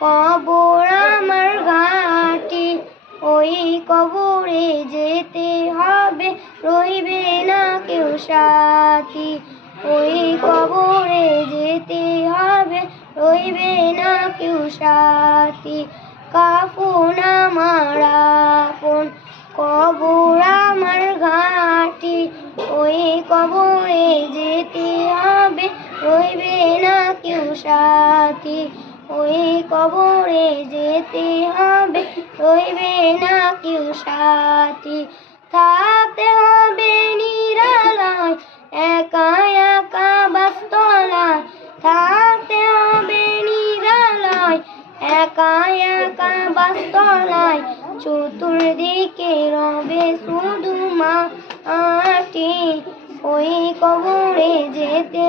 কবর আমার ঘাটি, ওই কবরে যেতে হবে, রইবে না কেউ সাথী। ওই কবরে যেতে হবে, রইবে না কেউ সাথী। কাফন আমার আপন, কবর আমার ঘাটি, ওই কবরে যেতে হবে, রইবে না কেউ সাথী। ওই কবরে যেতে হবে, রইবে না কেউ সাথী। থাকতে হবে নিরালায়, একা একা বাসতলায়। থাকতে হবে নিরালায়, একা একা বাসতলায়। চতুর্দিকে রবে শুধু মাটি, ওই কবরে যেতে